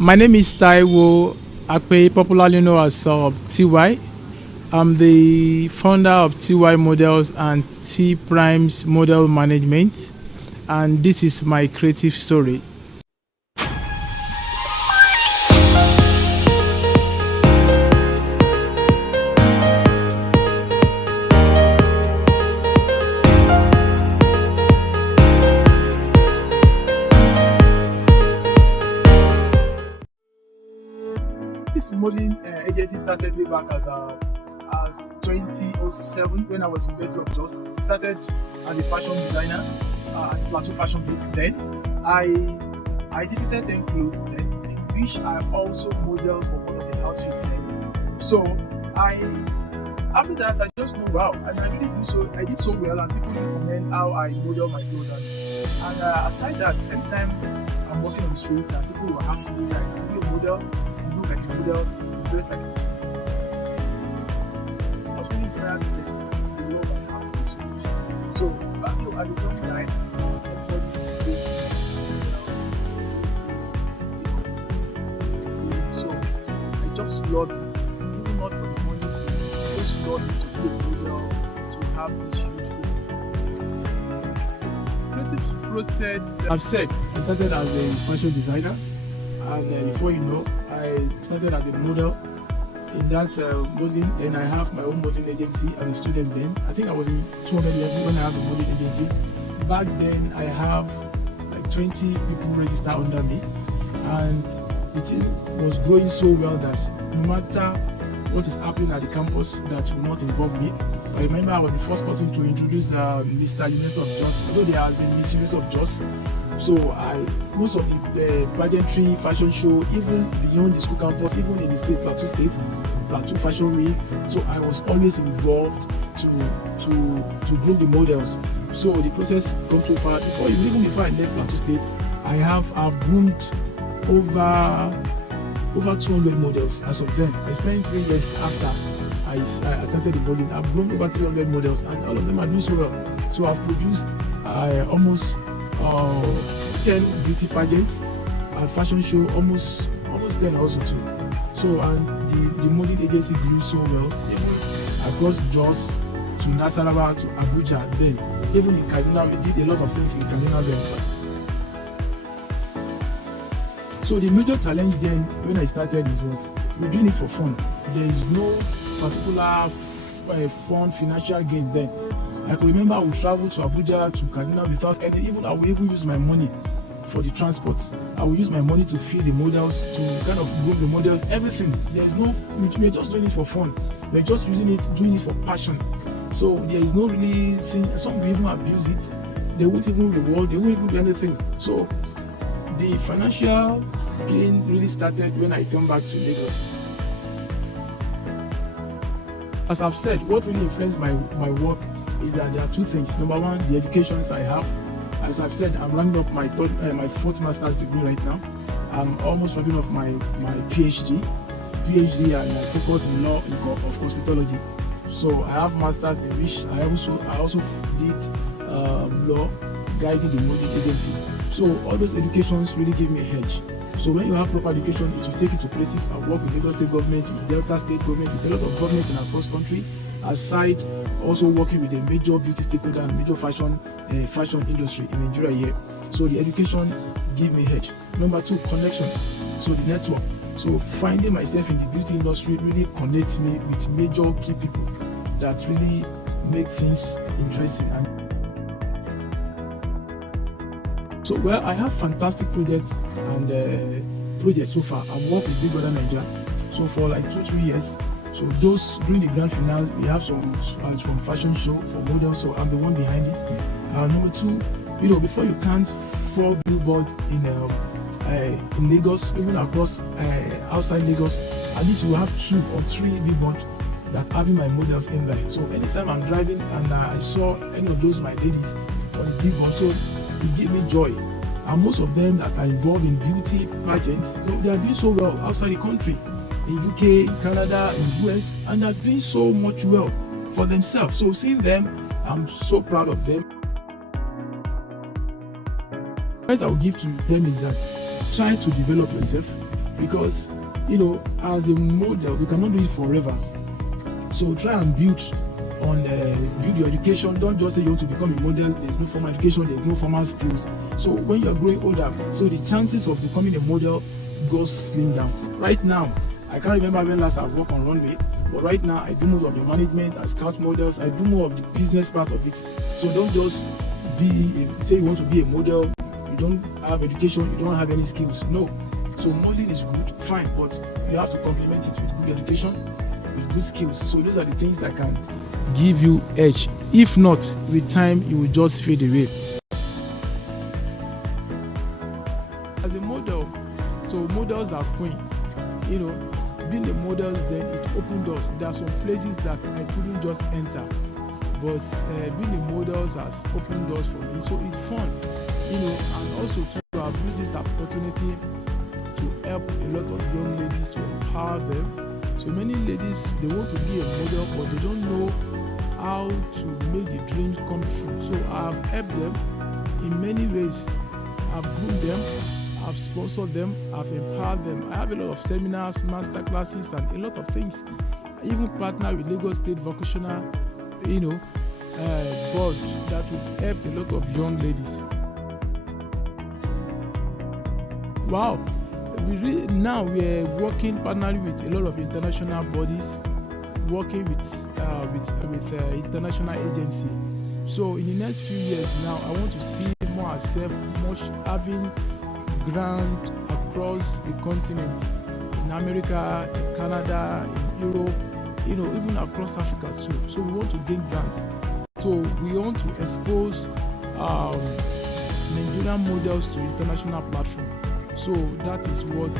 My name is Taiwo Akpe, popularly known as TY. I'm the founder of TY Models and T Primes Model Management, and this is my creative story. This modeling agency started way back as 2007 when I was in University of Jos. Started as a fashion designer at Plateau Fashion Week. Then I did 10 clothes then, in which I also modeled for one of the outfits then. So after that I just know, wow, and I did so well, and people really comment how I model my clothes. And aside that, anytime I'm walking on the streets and people will ask me, like, are you a model? Like a model, dressed like a model. I was really inspired with the love I have for this much. So, at the young time, so I just love it, even not for the money thing. I just love it to be a model, to have this youthful creative process. I've said I started as a fashion designer, and before you know, I started as a model in that modeling. Then I have my own modeling agency as a student. Then I think I was in 200 level when I have a modeling agency. Back then I have like 20 people registered under me, and the team was growing so well that no matter what is happening at the campus, that will not involve me. I remember I was the first person to introduce Mr. University of Jos, although there has been Miss University of Jos. So most of the pageantry, fashion show, even beyond the school campus, even in the state, Plateau Fashion Week. So I was always involved to groom the models. So the process come too far. Even before I left Plateau State, I've groomed over 200 models as of then. I spent 3 years after I started the modeling. I've grown over 300 models, and all of them are doing so well. So I've produced almost 10 beauty pageants, fashion show, almost 10 also too. So, and the modeling agency grew so well, even across Jos to Calabar to Abuja. Then even in Kaduna, we did a lot of things in Kaduna then. So the major challenge then when I started was we're doing it for fun. There is no particular fun financial gain then. I can remember I would travel to Abuja, to Kaduna without any, I would even use my money for the transport. I would use my money to feed the models, to kind of groom the models, everything. There's no, we're just doing it for fun. We're just doing it for passion. So there is no really thing, some people even abuse it. They won't even reward, they won't even do anything. So the financial gain really started when I came back to Lagos. As I've said, what really influenced my work is that there are two things. Number one, the educations I have. As I've said, I'm running up my fourth master's degree right now. I'm almost wrapping up my PhD, and I focus in law of hospitality. So I have masters in which I also did law, guiding the modeling agency. So all those educations really gave me a hedge. So when you have proper education, it will take you to places. I work with Lagos State government, with Delta State government, with a lot of governments in across country. Aside also working with a major beauty stakeholder and major fashion industry in Nigeria here. So the education gave me edge. Number two, connections. So the network. So finding myself in the beauty industry really connects me with major key people that really make things interesting. So well, I have fantastic projects so far. I've worked with Big Brother Nigeria. So for like 2-3 years. So those during the grand finale, we have some from fashion show for models. So I'm the one behind it. Number two, before you count 4 billboards in Lagos, even across outside Lagos, at least you have 2 or 3 billboards that having my models in there. So anytime I'm driving and I saw any of those my ladies on the billboard, so it gave me joy. And most of them that are involved in beauty pageants, so they are doing so well outside the country. In UK, in Canada, in US, and they're doing so much well for themselves. So seeing them, I'm so proud of them. The advice I will give to them is that try to develop yourself, because as a model, you cannot do it forever. So try and build your education. Don't just say you want to become a model. There's no formal education, there's no formal skills. So when you're growing older, so the chances of becoming a model goes slim down. Right now, I can't remember when last I've worked on runway, but right now I do most of the management, I scout models, I do more of the business part of it. So don't just say you want to be a model, you don't have education, you don't have any skills. No. So modeling is good, fine, but you have to complement it with good education, with good skills. So those are the things that can give you edge. If not, with time you will just fade away. As a model, so models are queen. Being a model, then it opened doors. There are some places that I couldn't just enter, but being a model has opened doors for me. So it's fun, and also to have used this opportunity to help a lot of young ladies, to empower them. So many ladies, they want to be a model, but they don't know how to make the dreams come true. So I've helped them in many ways. I've groomed them, I've sponsored them, I've empowered them. I have a lot of seminars, master classes, and a lot of things. I even partner with Lagos State Vocational, board that will help a lot of young ladies. Wow. Now we're working partnering with a lot of international bodies, working with international agency. So in the next few years now, I want to see more ourselves, having ground across the continent, in America, in Canada, in Europe, even across Africa too. So we want to gain ground. So we want to expose Nigerian models to international platform. So that is what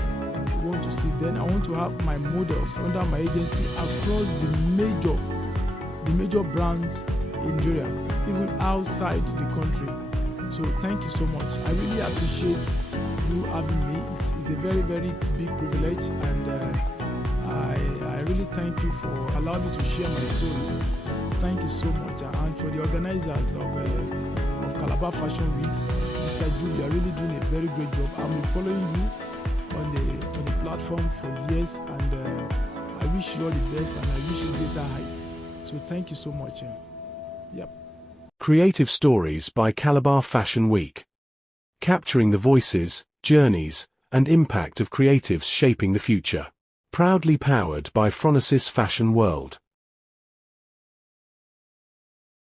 we want to see. Then I want to have my models under my agency across the major brands in Nigeria, even outside the country. So thank you so much. I really appreciate you having me. It's a very, very big privilege, and I really thank you for allowing me to share my story. Thank you so much. And for the organizers of Calabar Fashion Week, Mr. Jude, you are really doing a very great job. I've been following you on the platform for years, and I wish you all the best, and I wish you greater height. So thank you so much. Yep. Creative Stories by Calabar Fashion Week. Capturing the voices, journeys, and impact of creatives shaping the future. Proudly powered by Phronesis Fashion World.